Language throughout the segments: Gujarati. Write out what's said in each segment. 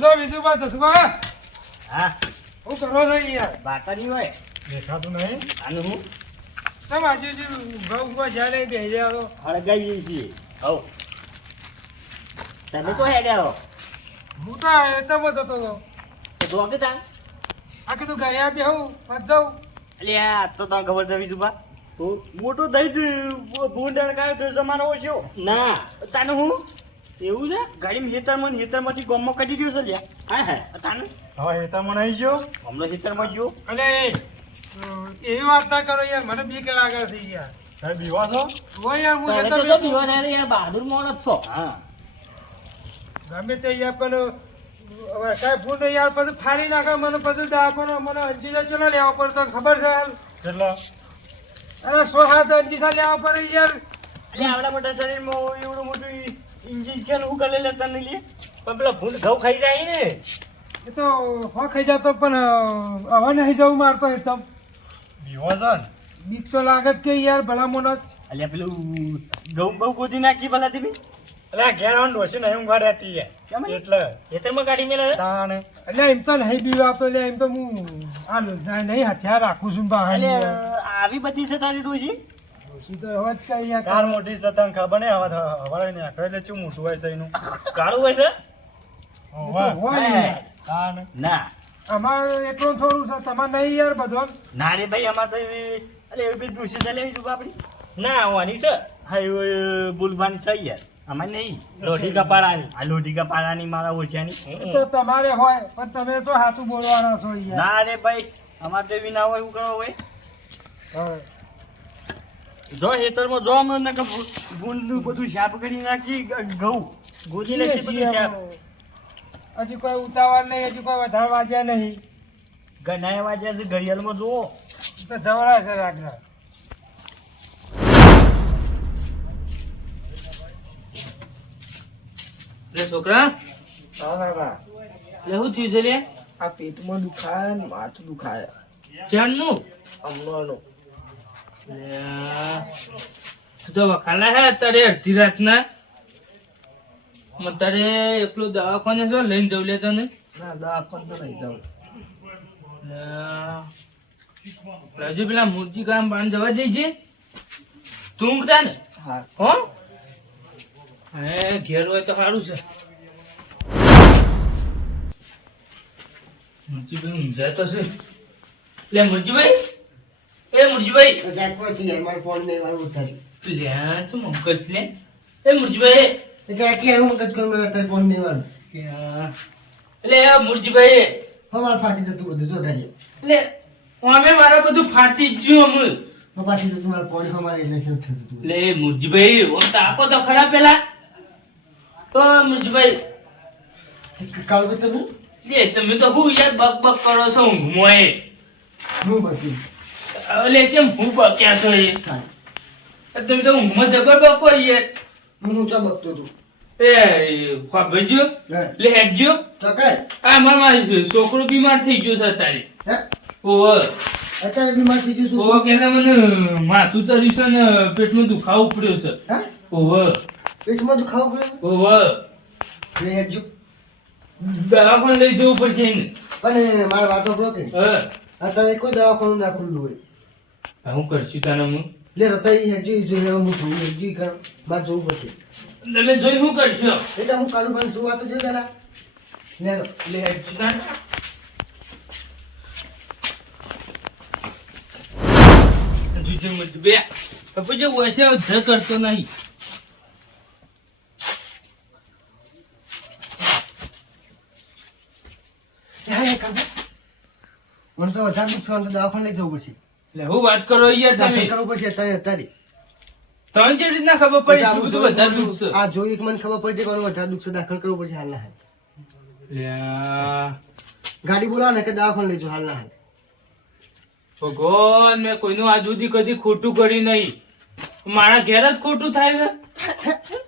બોલો બીજું વાત દસમાં હા હું કરો છો યાર બાટા નહીં હોય દેખાતું નહીં આનું હું તમે આજે જે ઘઉં જ્યારે બેસી જાઓ હળગાઈએ છીએ હવ તમે તો હેડ્યા હો હું તો એતમાં જતો હતો તો દોગે તા આ કીધું ઘરે આપી હું મત જાઉં એટલે આ તો તને ખબર છે બીજું બા મોટો દઈ ભૂંડણ કાયો તો જમાનો ઓછો ના તાને હું એવું છે ગાડી હેતરમાંથી ગોમમાં કાઢી ગયો છે લ્યા હા હા તાને હવે હેતરમાં નહીં ગયો હમણાં હેતરમાં ગયો અને એવી વાત ના કરો યાર મને બીક લાગે છે યાર તમે બીવા છો હોય યાર હું તમે તો બીવા ના યાર બહાદુર માણસ છો હા ગમે તે યાર પણ હવે કાંઈ ભૂલ નહીં યાર પછી ફાડી નાખે મને પછી દાખવાનો મને અંજીસા ચલો લેવા પડે તને ખબર છે યાર કેટલા અરે 100 અંજીસા લેવા પડે યાર એટલે આવડા મોટા શરીરમાં એવડું મોટું ઇન્જિન કેન હું કરી લેતા નહીં લે પણ પેલા ભૂંડ ઘઉં ખાઈ જાય ને એ તો હો ખાઈ જતો પણ હવે નહીં જવું મારતો એકદમ બીવા છે ને? બીક તો લાગે જ કે યાર ભલા મોના અલ્યા પેલું ઘઉં બહુ ગોદી નાખી ભલા તમે એટલે આ ઘેર આવીને ડોસી નહીં ઊંઘવા રહેતી છે. કેમ? એટલે ખેતરમાં કાઢી મેળવે તાણે એટલે એમ તો નહીં બીવ આપતો એટલે એમ તો હું આ નહીં હથિયાર રાખું છું બહાર અલ્યા આવી બધી છે તારી ડોશી તો હવે જ કઈ યાર કાર મોટી છે તને ખબર નહીં હવે હવારે ને આખરે એટલે શું મોટું હોય છે એનું કાળું હોય છે એ તો હોય ને યાર. તાણે ના અમારે એટલું થોડું છે તમારે નહીં યાર બધો ના રે ભાઈ અમાર તો અલે એવી બધી ડોશી ચાલે આવી છું આપણી ના આવવાની છે હા એવું બોલવાની છે યાર અમારે નહીં લોઢી કપાળાની આ લોઢી કપાળાની મારા ઓછાની એ તો તમારે હોય પણ તમે તો હાથું બોલવાના છો યાર ના રે ભાઈ અમારે તો એવી ના હોય એવું કરો હોય હવે જો હેતરમાં જો અમને કે ભૂંડનું બધું શાપ કરી નાખી ઘઉં ગોદી નાખી બધું શાપ હજી કોઈ ઉતાવળ નહીં હજી કોઈ વધારે વાગ્યા નહીં ગણાય વાગ્યા છે ઘડિયાળમાં જુઓ તો જવડા છે રાખના છોકરા હા લેવું થયું છે લે આ પેટમાં દુખાય ને માથું દુખાય ચારનું હમણાંનું તું તો વખાલા હે અત્યારે અડધી રાતના તારે એકલું દવાખાને જો લઈને જવું લેતો ને ના દવાખાને તો નહીં જાઉં હજુ પેલા મૂર્તિ કામ બાન જવા દેજે તું ઊંઘતા ને હા હો હે ઘેર હોય તો સારું છે મૂર્તિભાઈ ઊંઝા તો છે લે મૂર્તિભાઈ એ મૂર્તિભાઈ લ્યા શું મમ કરશ લે એ મૂર્તિભાઈ એટલે મૂર્તિભાઈ ફાટી જતું બધું ચોટાડી એટલે અમે મારા બધું ફાટી જ ગયું અમે ફાટી જતું મારે પોણી અમારે એટલે શું થતું હતું એટલે મૂર્તિભાઈ ઓમ તાકો તો ખરા પેલા તો મૂર્તિભાઈ કાલ તમે લે તમે તો હું યાર બક બક કરો છો ઊંઘમાં હું બચી એટલે કેમ હું બક્યા છો એ તમે તો ઊંઘમાં જબર બકો યાર હું ઊંચા બકતો હતું એ ખબરજો લે હેડજો ચોકાય આ મારા છોકરો બીમાર થઈ ગયો છે અત્યારે હે ઓહો અત્યારે બીમાર થઈ ગયું ઓહો કહેતા મને માથું તર્યું છે ને પેટમાં દુખાવો પડ્યો છે હા ઓહો પેટમાં દુખાવો પડ્યો ઓહો લે હેડજો દવાખાને લઈ જવું પડશે એને પણ મારા વાતો કરો કે હા અત્યારે કોઈ દવાખાનું ના ખુલ્લું હોય હું કરશું તાને હું લે રતાઈ હેડજો જોઈએ હું છું હેડજી કર બાર જવું પડશે તમે જોઈ શું કરશો એટલે હું કાલું પણ જોવા તો જો જરા લે લે હેડશું તાને જુજે મત બે પછી વૈસે જ કરતો નહીં મને તો વધારે દુઃખ થવાનું તો દવાખાને લઈ જવું પડશે એટલે હું વાત કરો યાર દાખલ તમે કરવું પડશે અત્યારે તને જે રીતના ખબર પડી એટલું બધું વધારે દુઃખ છે આ જોઈ એક મને ખબર પડી કે મને વધારે દુઃખ છે દાખલ કરવું પડશે હાલના હાલ લ્યા, ગાડી બોલાવો ને કે દવાખાને લઈ જાઓ હાલના હાલ ભગવાન મેં કોઈનું આજ સુધી કદી ખોટું કરી નહીં મારા ઘેર જ ખોટું થાય છે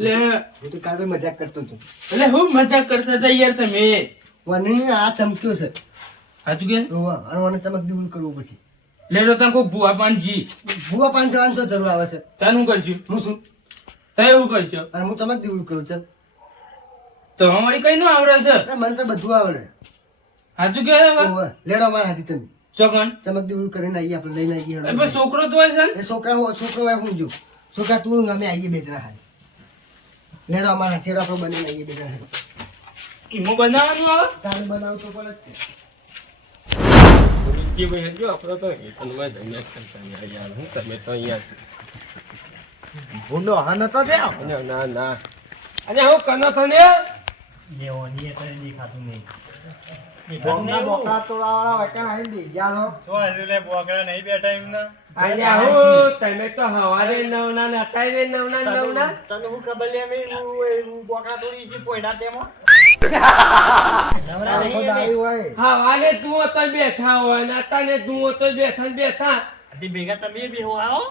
લે હું તો કાલે મજાક કરતો હતો એટલે હું મજાક કરતા હતા યાર તમે મને આ ચમક્યો છે સાચું કે અને મને ચમક દૂર કરવું પડશે લેલો તાં કોઈ ભૂવા પાનજી ભૂવા 500 જરૂર આવે છે તાનું કરશું હું શું તય એવું કરશો અને હું ચમક દૂર કરું ચાલ તો અમારી કઈ નું આવડે છે અરે મને તો બધું આવડે. સાચું કે ઓવે, લેડો અમારા હાથી તમે ચોકન ચમક દીવડું કરીને આવીએ આપણે લઈને આવીએ હેડો. છોકરો તો હોય છે ને? એ છોકરો હોય હું જો છોકરા તું અમે આવીએ બે જણા હાથે. લેડો અમારા હાથી હેડો આપણે બનીને આવીએ બે જણા હાથે. કીમો બનાવવાનું આવે તારે બનાવ તો પડે જ તે. કે ભાઈ હજો આપણો તો હેતનમાં જમ્યા કરતા નહીં યાર હું તમે તો અહીંયા ભૂંડો હા નતો દે ના ના અને હું કનો તો ને લેવાની એટલે દેખાતું નહીં ગોમના બોકડા તોડાવાળા વટા આઈને દે જાલો તો હજુ લે બોકડા નહીં બેઠા એમના અને હું તમે તો હવારે નવના ને અત્યારે નવના તને હું ખબર લે અમે બોકડા તોડી છે પોઈડા તેમાં આખો દાઈ હોય હવારે તું તો બેઠા હોય ને અત્યારે તું તો બેઠા ને બેઠા આથી ભેગા તમે બી હો આવો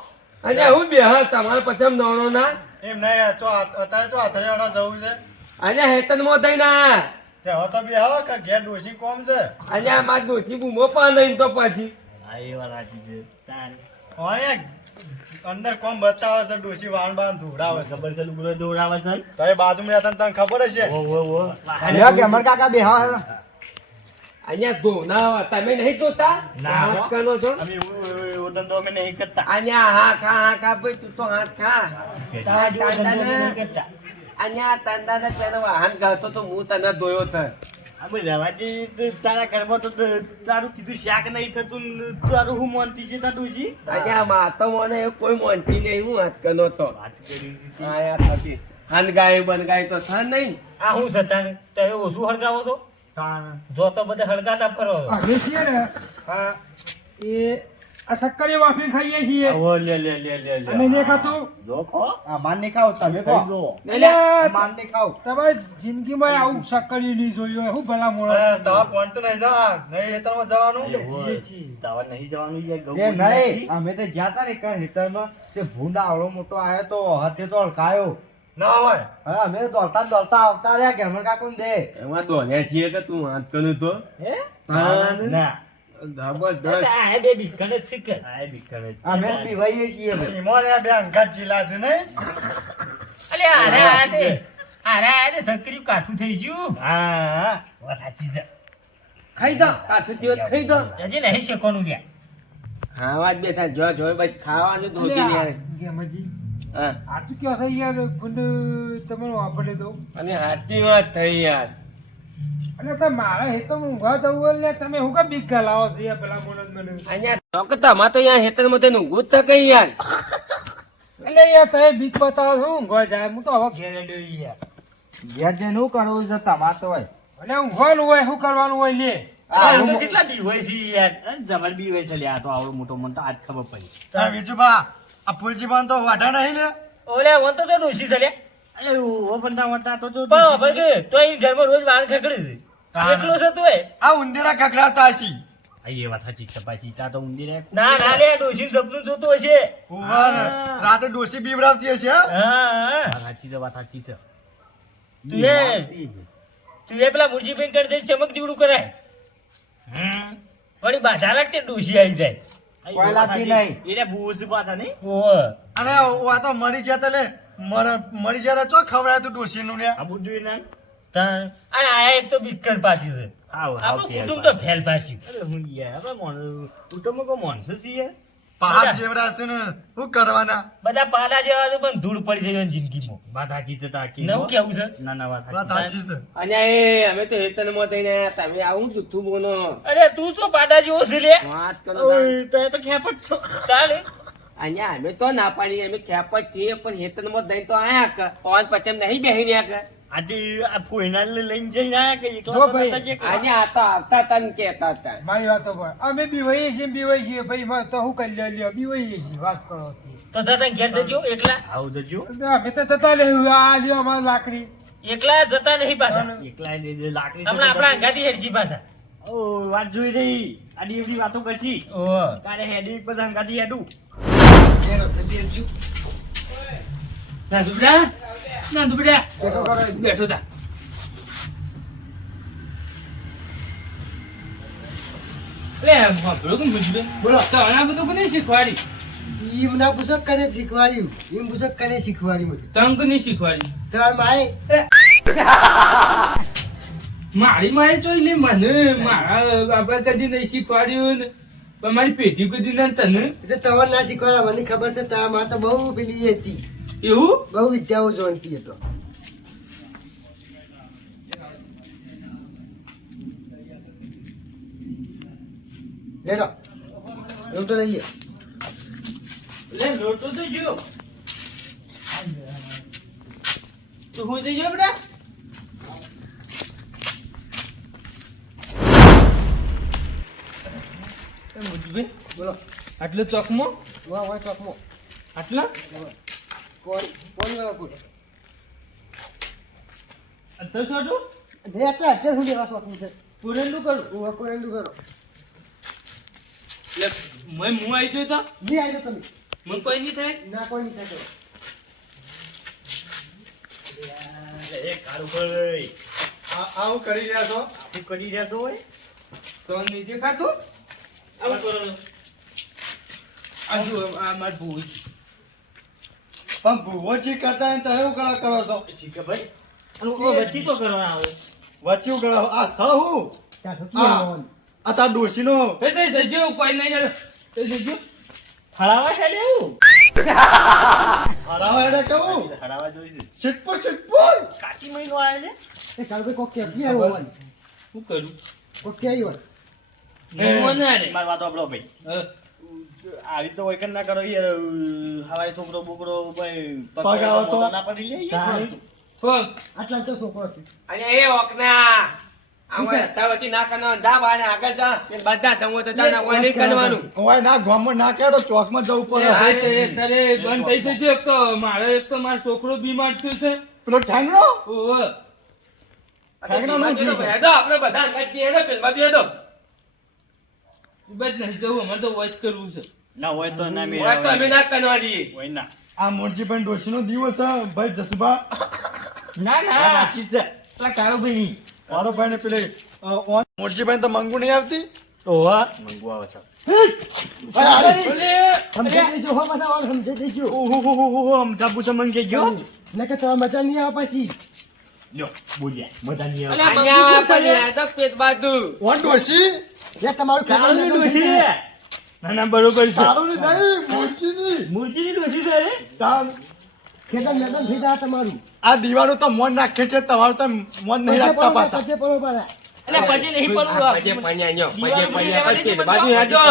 અને હું બેહ તમારે પછી નવનો ના એમ નહીં અત્યારે તો હાથરેવાળા જવું છે અને હેતનમાં થઈ ના તે હવે તો બી આવો કે ઘેર ડોશી કોમ છે અને આ માર દોશી બૂમો પણ નહીં તો પછી હા એ વાત સાચી છે તાન અહીંયા અંદર કોમ બચાવે છે ડોશી વાણ બાણ ધોવડાવે છે ખબર છે લુગડો દોડાવે છે તો એ બાજુમાં રહેતા ને તને ખબર હશે ઓ કાકા બે હા અહીંયા ધોના તમે નહીં ધોતા ના. હાથ કનો છો અમે એવો ધંધો અમે નહીં કરતા અહીંયા હા ખા ભાઈ તું તો હાથ ખા તારા જેવો ધંધો અમે નહીં કરતા અહીંયા તંદાને પેલો વાહન કરતો તો હું તને ધોયો હતો અમે રવાજી તારા ઘરમાં તો તારું કીધું શાક નહીં થતું ને તારું હું મોનતી છે તારું જી અહીંયા માતો મને એવું કોઈ મોનતી નહીં હું હાથ કનો તો વાત કરી આયા થતી હનગાય બનગાય તો થા નહીં આ હું સટાને તમે ઓછું હળગાવો છો જો તો બધે હળગાતા ફરો અમે છીએ ને હા એ આ શક્કરી વાફી ખાઈએ છીએ ઓ લે લે લે લે લે અને ને ખાતું જો ખો આ માન નહીં ખાવ તમે કહો એટલે માન નહીં ખાવ તમારી જિંદગીમાં આવું શક્કરી નહીં જોયું હોય હું ભલા મોડા તારા પોઈન્ટ તો નહીં જા નહીં હેતરમાં જવાનું તાવા નહીં જવાનું યાર ગૌ એ નહીં અમે તો જ્યાં તા ને કણ હેતરમાં તે ભૂંડ આવડો મોટો આવ્યો તો હાથે તો હલકાયો ના હોય હા અમે દોલતા દોલતા આવતા રહ્યા ગેમર કાકુ દે એમાં દોલ્યા છીએ કે તું હાથ કનું તો હે ના જબરદસ્ત આ બે બીકણ જ છે આ બીકણ જ અમે પીવાઈએ છીએ ઈમોને બે અંગાત જીલા છે નહીં અલે આરે સક્રિય કાઠું થઈ ગયું હા વાત સાચી છે ખાઈ દો હાથ જીવત ખાઈ દો હજી નહીં શેકોનું ગયા ખાવા જ બેઠા જો જો બસ ખાવાનું ધોતી નહીં ગેમજી હા આ તો કેવા થઈ યાર ગુંડ તમે વાપરે તો અને હાથની વાત થઈ યાર અને તો મારા હેતો ઊંઘવા જવું હોય ને તમે હું કા બીક ગલાવો છો યાર પેલા મોનસ મને અહીંયા ડોક્ટર તો અહીંયા હેતરમાં તેનું ઊંઘું જ કઈ યાર એટલે યાર તમે બીક બતાવો છો ઊંઘવા જાય હું તો હવે ઘેરે ડ્યો યાર ઘેર જઈને શું કરવું છે તમાર તો હોય અને ઊંઘવાનું હોય શું કરવાનું હોય લે કેટલા બી હોય છે યાર જબર બી હોય છે લે આ તો આવડો મોટો મને તો આજ ખબર પડી બીજું બા આ ફૂલજી બાન તો વાઢા નહીં લે ઓલે વન તો ડોસી છે લે અરે ઓ બંધા વતા તો ભાઈ તો એ ઘરમાં રોજ વાળ ખકડી છે એકલો છે તું આ ઉંદેડા કકડાવતા હશી આ એ વાત સાચી છે પાછી તા તો ઊંધી રે ના ના લે ડોસી સપનું જોતો હશે રાતે ડોસી બીવડાવતી હશે હા? હા સાચી છે વાત સાચી છે તું એ પેલા મુરજી બેન કરી દે ચમક દીવડું કરાય વળી બાધા લાગતે ડોસી આવી જાય કોઈ લાગતી નહીં. એને ભૂસ પાછા નહીં અને આ તો મરી જતા લે મરી જતા ચો ખવડાય તું ડોસી નું ને આ બુદ્ધિ ના અને આ એક તો બિકર પાછી છે આપણું કુટુંબ તો ફેલ પાછી અરે હું યાર આપણે કુટુંબ કો માણસો છીએ પહાડ જેવડા છે ને શું કરવાના બધા પાડા જેવા છે પણ ધૂળ પડી જાય જિંદગીમાં વાત સાચી છે તાકી નવું કેવું છે ના ના વાત વાત સાચી છે અને એ અમે તો હેતનમાં થઈને આવ્યા તમે આવું જુઠ્ઠું બોલો અરે તું તો પાડા જેવો છે લે વાત કરો તો તો ખેપટ છો ચાલે અહીંયા અમે તો ના પાડી અમે ખેપ જ છીએ પણ હેતનમાં દઈ તો આયા કે પવન પચમ નહીં બેહી રહ્યા કે આજે આ કોઈના લઈને જઈને આયા કે જો ભાઈ, આજે આ તો આવતા તન કેતા હતા મારી વાતો પર અમે બીવાઈએ છીએ ભાઈ તો હું કરી લ્યો બીવાઈએ છીએ વાત કરો છો. તો તાતા ઘેર જજો એકલા આવ જજો અમે તો જતા લેવું આ લ્યો અમારી લાકડી એકલા જતા નહીં પાછા એકલા લાકડી હમણાં આપણા અંગાથી હેડસી પાછા ઓ વાત જોઈ રહી આડી એવી વાતો કરશી ઓ તારે હેડી બધા અંગાથી હેડું ના દુબડા બેઠો તા લે બોલો કેમ પૂછ્યું બોલો. તો આના બધું કોને શીખવાડી ઈ મને પૂછો કને શીખવાડ્યું એમ પૂછો કને શીખવાડ્યું મને તમ કોને શીખવાડી તાર માએ મારી માએ જોઈ લે મને મારા બાપા કદી નહીં શીખવાડ્યું ને પણ મારી પેઢી કદી ના તને એટલે તમારે ના શીખવાડા મને ખબર છે તારા માં તો બહુ પેલી હતી એવું બહુ વિદ્યાઓ જોનતી હતો લેડો એવું તો લઈ લે લે લોટો તો જો તું હું જઈ ગયો બેટા મુજબે બોલો આટલો ચોકમાં વાહ વાહ ચોકમો આટલા કોણ વાળા બોલો અત્યારે છોટું બે અત્યારે હું લેવા શોખું છે પૂરેલું કરું હું કોરેન્ડું કરો એટલે હું આવી ગયો તો જી આવજો તમે મને કોઈ નહીં થાય ના કોઈ નહીં થાય એ કારુભાઈ આવું કરી રહ્યા છો શું કરી રહ્યા છો ભાઈ? તો નહીં દેખાતું આવું કરો આ જો આ માર ભૂલ પણ ભૂવો છી કરતા હોય ને તમે એવું કરો છો શીખે ભાઈ અને ઓ વચ્ચી તો કરવા આવે વચ્ચે એવું કરો આ સ હું ત્યાં તો આ આ તાર ડોશીનો એ તે જજો કોઈ નહીં યાર એ જજો ફળાવા છે લેવું હરાવા એને કહું હરાવા જોઈશું શીતપુર કાકી મહિનો આવે છે એ કાલ કોક કે આવી આવ્યો હોય શું કરું કોક કે આવ્યો હોય મને આલે મારી વાત સાંભળો ભાઈ આવી તો વૈકન ના કરો યાર હવાઈ છોકરો બોકરો ભાઈ પગ આવે તો? ના પડી જાય ફોન આટલા તો છોકરો છે અને એ ઓકના આમાં તાવતી ના કરવાનું જા બાને આગળ જા એ બધા તમો તો તાના ઓય નહીં કરવાનું ઓય ના ગામમાં ના કહે તો ચોકમાં જવું પડે હા તે તારે બંધ થઈ જજો એક તો મારો છોકરો બીમાર થયો છે પેલો ઠાંગણો ઓહો ઠાંગણો નહીં થયું છે. હેડો આપણે બધા અંગાજી હેડો પેલ બાજુ હેડો બસ નહીં જવું અમારે તો વોચ કરવું છે ના હોય તો ના ઓય તો અમે ના કરવા દઈએ હોય ના આ મોરજીભાઈ ડોશીનો દિવસ છે ભાઈ જસુભા ના ના સાચી છે પેલા કાળુભાઈ મારો ભાઈ ને પેલે મોરજીભાઈ તો મંગુ નહીં આવતી ઓવા મંગવા આવે છે સમજાઈ દેજો હો પાછા વાળ સમજાઈ દેજો ઓહો જાબુ સમન કે ગયો નકે તો મજા નહીં આવે પછી લ્યો બોલ્યા મજા નહીં આવે અહીંયા પણ હેડો પેટ બાજુ ઓન ડોશી જે તમારું ખેતર મેં તો ના ના બરોબર છે તારું નહીં મોરજીની મૂર્તિની ડોસી છે રે તાર ખેતર મેદાન થઈ જાય તમારું આ દીવાનું તો મોન નાખે છે તમારું તો મોન નહીં રાખતા પાછા પજે પડો પાછા એટલે પછી નહીં પડવું પજે પન્યા ન્યો પજે પન્યા પછી પેલ બાજુ હેડો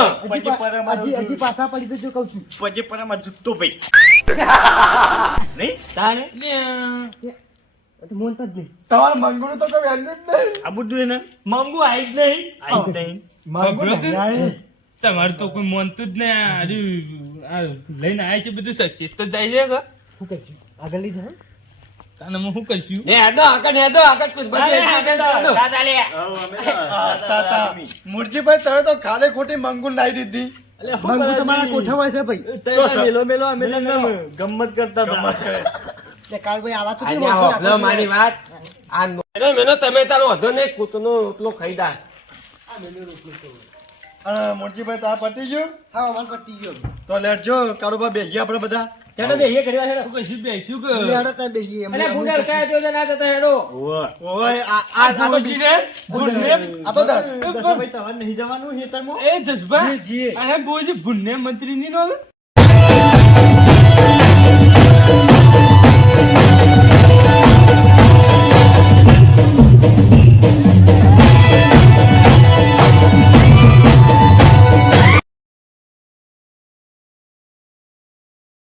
હજી પાછા પડી દેજો કહું છું પજે પરામાં જુત્તો ભાઈ નહીં તારે મોનતા જ નહીં તમારા મંગુનું તો કોઈ વેલ્યુ જ નહીં આ બધું એને મંગુ આવી જ નહીં આઈ નહીં મંગુ નહીં આઈ. તમારે તો કોઈ માનતું જ નહીં આ લઈને આવ્યા છે બધું સક્સેસ તો જાય છે કે શું કરશું આગળ લઈ જાય તાને હું શું કરશું ને હેડો આગળ પેલ બાજુ હેડો તાતા મુરજીભાઈ તમે તો ખાલી ખોટી મંગુ લાવી દીધી મંગુ તમારા કોઠા હોય છે ભાઈ મેલો મેલો અમે ગમત કરતા હતા એટલે કાળભાઈ આવા તો છે અહીંયા માણસો હોભળો મારી વાત આ મેનો તમે તારો વધો ને કૂતનો રોટલો ખાઈ દા અને મુરજીભાઈ તાર પતી ગયું હા અમાર પતી ગયો તો લેટજો કાળુબા બેગી આપણે બધા ચાલો બેહીએ કર્યા છે પછી બેસ્યું કે એટલે હેડો ત્યાં બેસીએ અરે બુડાલ કાય તો ના જતા હેડો ઓય આ તો બોલજી રે ભૂનને આ તો દસ ભાઈ તમારે નહીં જવાનું ખેતરમાં એ જસબા આ બોલજી ભૂનને મંત્રી ની નો